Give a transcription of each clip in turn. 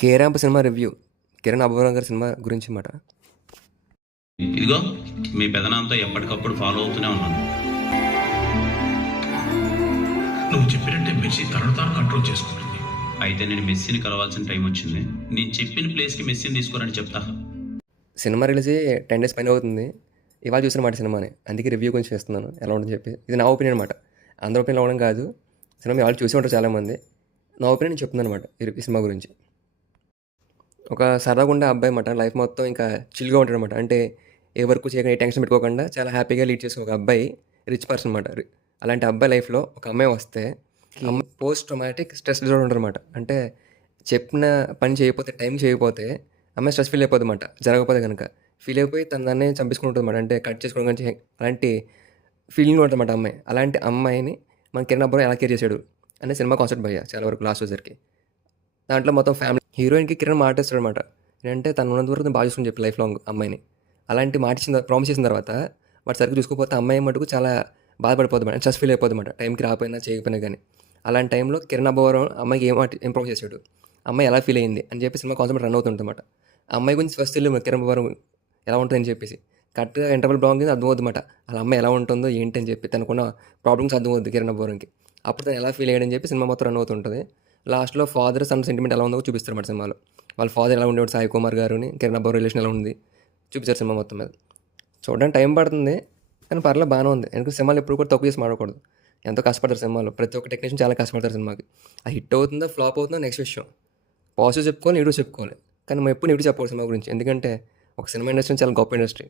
'కేరాంప్' cinema review. Kiran Abbavaram గారి cinema గురించి మాట. ఇదిగో మీ పెదనాంతో ఎప్పటికప్పుడు ఫాలో అవుతూనే ఉన్నాను. నువ్వు చెప్పినట్టే మెస్సీ తనను తాను కంట్రోల్ చేసుకుంటుంది. అయితే నేను మెస్సీని కలవాల్సిన టైం వచ్చింది. నేను చెప్పిన ప్లేస్కి మెస్సీని తీసుకోరని చెప్తా. సినిమా రిలీజ్ 10 డేస్ పైన అవుతుంది. ఇవాళ చూసిన సినిమాని. అందుకే రివ్యూ గురించి చేస్తున్నాను ఎలా ఉంటుందని చెప్పి. ఇది నా ఒపీనియన్ అనమాట. అందరి ఒపీనియన్ అవ్వడం కాదు. సినిమా వాళ్ళు చూసి ఉంటారు చాలామంది. నా ఒపీనియన్ నేను చెప్తున్నాను అనమాట ఈ సినిమా గురించి. ఒక సరదాగా ఉండే అబ్బాయి అన్నమాట. లైఫ్ మొత్తం ఇంకా చిల్గా ఉంటాడు అనమాట. అంటే ఏ వర్క్ చేయకుండా ఏ టెన్షన్ పెట్టుకోకుండా చాలా హ్యాపీగా లీడ్ చేసే ఒక అబ్బాయి రిచ్ పర్సన్ అనమాట. అలాంటి అబ్బాయి లైఫ్లో ఒక అమ్మాయి వస్తే పోస్ట్ ట్రామాటిక్ స్ట్రెస్ డిజార్డర్ ఉంటుంది అనమాట. అంటే చెప్పిన పని చేయకపోతే టైం చేయకపోతే అమ్మాయి స్ట్రెస్ ఫీల్ అయిపోతుంది అనమాట. జరగకపోతే కనుక ఫీల్ అయిపోయి తన దాన్ని చంపేసుకుంటుంది అనమాట. అంటే కట్ చేసుకోవడం కానీ అలాంటి ఫీలింగ్ ఉంటుంది అనమాట అమ్మాయి. అలాంటి అమ్మాయిని మన కిరణ్ అబ్బవరం ఎలా కేర్ చేశాడు అనే సినిమా కాన్సెప్ట్ భయ్య చాలా వరకు లాస్ట్ వచ్చేసరికి. దాంట్లో మొత్తం ఫ్యామిలీ హీరోయిన్కి కిరణ్ మాటేస్తాడు అనమాట. ఏంటంటే తను ఉన్నంత వరకు బాగా చూసుకుని చెప్పి లైఫ్ లాంగ్ అమ్మాయిని. అలాంటి మాట ప్రామిస్ చేసిన తర్వాత వాడు సరిగ్గా చూసుకోకపోతే అమ్మాయి మటుకు చాలా బాధపడిపోతుంది మేడం. స్ట్రెస్ ఫీల్ అయిపోతుంది అనమాట. టైంకి రాకపోయినా చేయకపోయినా కానీ. అలాంటి టైంలో కిరణ్ అబ్బవరం అమ్మాయికి ఏం ప్రామిస్ చేశాడు, అమ్మాయి ఎలా ఫీల్ అయింది అని చెప్పి సినిమా కాన్సెప్ట్ రన్ అవుతుంది అనమాట. అమ్మాయి గురించి ఫస్ట్ తెలియదు కిరణ్ అబ్బవరం ఎలా ఉంటుందని చెప్పేసి. కరెక్ట్గా ఇంటర్వల్ బ్లాంగ్ అర్థమవుతుంది అనమాట. అలా అమ్మాయి ఎలా ఉంటుందో ఏంటి అని చెప్పి తనకున్న ప్రాబ్లమ్స్ అర్థమవుతుంది కిరణ్ అబ్బవరంకి. అప్పుడు తను ఎలా ఫీల్ అయ్యాడని చెప్పి సినిమా మొత్తం రన్ అవుతుంటుంది. లాస్ట్లో ఫాదర్ సన్ సెంటిమెంట్ ఎలా ఉందో చూపిస్తారు అన్నమాట సినిమాలో. వాళ్ళ ఫాదర్ ఎలా ఉండేవాడు సాయి కుమార్ గారుని కిరణ్ అబ్బవరం రిలేషన్ ఎలా ఉంది చూపించారు సినిమా మొత్తం మీద. చూడడానికి టైం పడుతుంది కానీ పర్లేదు బాగానే ఉంది. ఎందుకంటే సినిమాలు ఎప్పుడు కూడా తక్కువ చేసి మాడకూడదు. ఎంతో కష్టపడతారు సినిమాలో. ప్రతి ఒక్క టెక్నీషియన్ చాలా కష్టపడతారు సినిమాకి. ఆ హిట్ అవుతుందా ఫ్లాప్ అవుతుందో నెక్స్ట్ విషయం. పాజిటివ్ చెప్పుకోవాలి, నెగిటివ్ చెప్పుకోవాలి. కానీ మనం ఎప్పుడు నెగిటివ్ చెప్పకూడదు సినిమా గురించి. ఎందుకంటే ఒక సినిమా ఇండస్ట్రీ చాలా గొప్ప ఇండస్ట్రీ.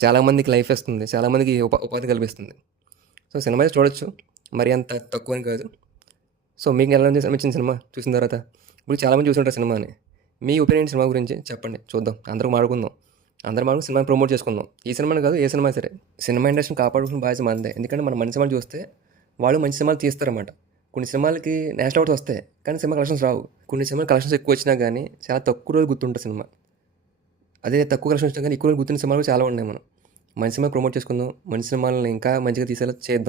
చాలామందికి లైఫ్ ఇస్తుంది, చాలామందికి ఉపాధి కల్పిస్తుంది. సో సినిమా చూడొచ్చు, మరీ అంత తక్కువ అని కాదు. సో మీకు ఎలా అనిపించిన సినిమా చూసిన తర్వాత? ఇప్పుడు చాలామంది చూసుంటారు సినిమాని. మీ ఒపీనియన్ సినిమా గురించి చెప్పండి, చూద్దాం, అందరూ మాడుకుందాం. అందరం మాకు సినిమాని ప్రమోట్ చేసుకుందాం. ఈ సినిమాని కాదు ఏ సినిమా సరే. సినిమా ఇండస్ట్రీని కాపాడుకున్న బాధ్యత మనదే. ఎందుకంటే మనం మంచి సినిమాలు చూస్తే వాళ్ళు మంచి సినిమాలు తీస్తారన్నమాట. కొన్ని సినిమాలకి నేషనల్ అవార్డ్స్ వస్తాయి కానీ సినిమా కలెక్షన్స్ రావు. కొన్ని సినిమా కలెక్షన్స్ ఎక్కువ వచ్చినా కానీ చాలా తక్కువ రోజు గుర్తుంటుంది సినిమా. అదే తక్కువ కలెక్షన్స్ వచ్చినా కానీ ఎక్కువ రోజు గుర్తున్న సినిమాలు చాలా ఉన్నాయి. మనం మంచి సినిమా ప్రమోట్ చేసుకుందాం, మంచి సినిమాలను ఇంకా మంచిగా తీసేలా చేద్దాం.